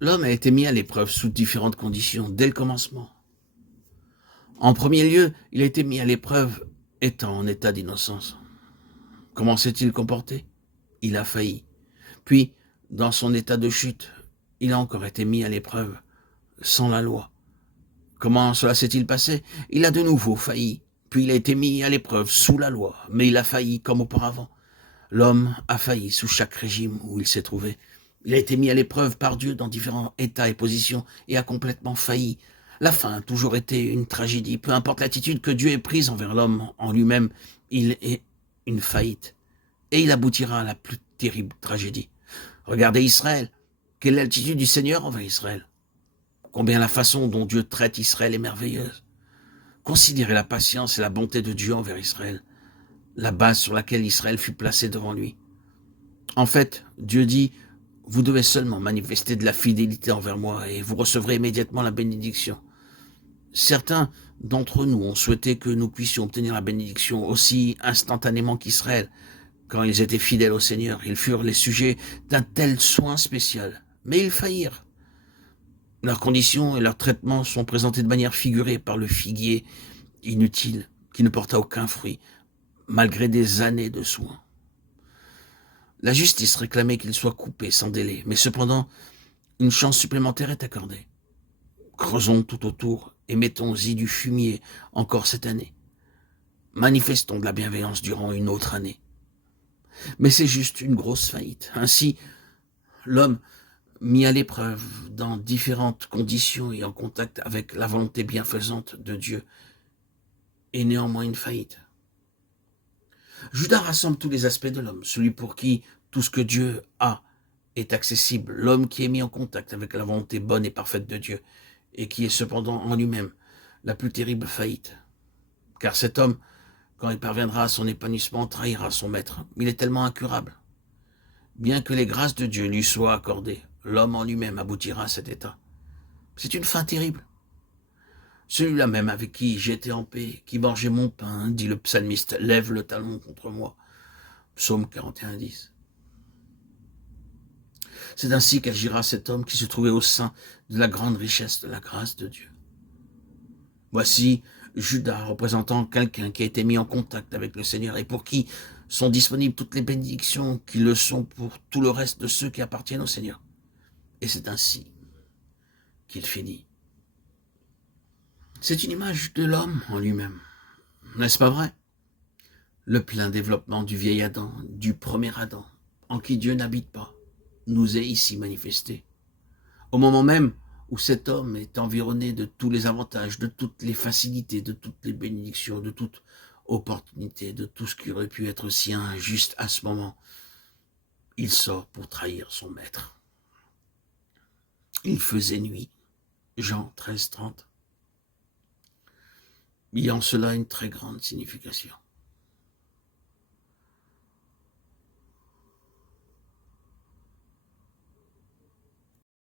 L'homme a été mis à l'épreuve sous différentes conditions dès le commencement. En premier lieu, il a été mis à l'épreuve étant en état d'innocence. Comment s'est-il comporté? Il a failli. Puis, dans son état de chute, il a encore été mis à l'épreuve sans la loi. Comment cela s'est-il passé? Il a de nouveau failli. Puis il a été mis à l'épreuve sous la loi, mais il a failli comme auparavant. L'homme a failli sous chaque régime où il s'est trouvé. Il a été mis à l'épreuve par Dieu dans différents états et positions et a complètement failli. La fin a toujours été une tragédie. Peu importe l'attitude que Dieu ait prise envers l'homme en lui-même, il est une faillite. Et il aboutira à la plus terrible tragédie. Regardez Israël. Quelle est l'attitude du Seigneur envers Israël? Combien la façon dont Dieu traite Israël est merveilleuse. Considérez la patience et la bonté de Dieu envers Israël, la base sur laquelle Israël fut placé devant lui. En fait, Dieu dit, vous devez seulement manifester de la fidélité envers moi et vous recevrez immédiatement la bénédiction. Certains d'entre nous ont souhaité que nous puissions obtenir la bénédiction aussi instantanément qu'Israël. Quand ils étaient fidèles au Seigneur, ils furent les sujets d'un tel soin spécial. Mais ils faillirent. Leurs conditions et leurs traitements sont présentés de manière figurée par le figuier inutile qui ne porta aucun fruit, malgré des années de soins. La justice réclamait qu'il soit coupé sans délai, mais cependant, une chance supplémentaire est accordée. Creusons tout autour et mettons-y du fumier encore cette année. Manifestons de la bienveillance durant une autre année. Mais c'est juste une grosse faillite. Ainsi, l'homme, mis à l'épreuve dans différentes conditions et en contact avec la volonté bienfaisante de Dieu, est néanmoins une faillite. Judas rassemble tous les aspects de l'homme, celui pour qui tout ce que Dieu a est accessible, l'homme qui est mis en contact avec la volonté bonne et parfaite de Dieu, et qui est cependant en lui-même la plus terrible faillite. Car cet homme, quand il parviendra à son épanouissement, trahira son maître. Il est tellement incurable. Bien que les grâces de Dieu lui soient accordées, l'homme en lui-même aboutira à cet état. C'est une fin terrible. Celui-là même avec qui j'étais en paix, qui mangeait mon pain, dit le psalmiste, lève le talon contre moi. Psaume 41, 10. C'est ainsi qu'agira cet homme qui se trouvait au sein de la grande richesse de la grâce de Dieu. Voici Judas représentant quelqu'un qui a été mis en contact avec le Seigneur et pour qui sont disponibles toutes les bénédictions qui le sont pour tout le reste de ceux qui appartiennent au Seigneur. Et c'est ainsi qu'il finit. C'est une image de l'homme en lui-même, n'est-ce pas vrai? Le plein développement du vieil Adam, du premier Adam, en qui Dieu n'habite pas, nous est ici manifesté. Au moment même où cet homme est environné de tous les avantages, de toutes les facilités, de toutes les bénédictions, de toute opportunité, de tout ce qui aurait pu être sien juste à ce moment, il sort pour trahir son maître. Il faisait nuit, Jean 13, 30. Il y a en cela une très grande signification.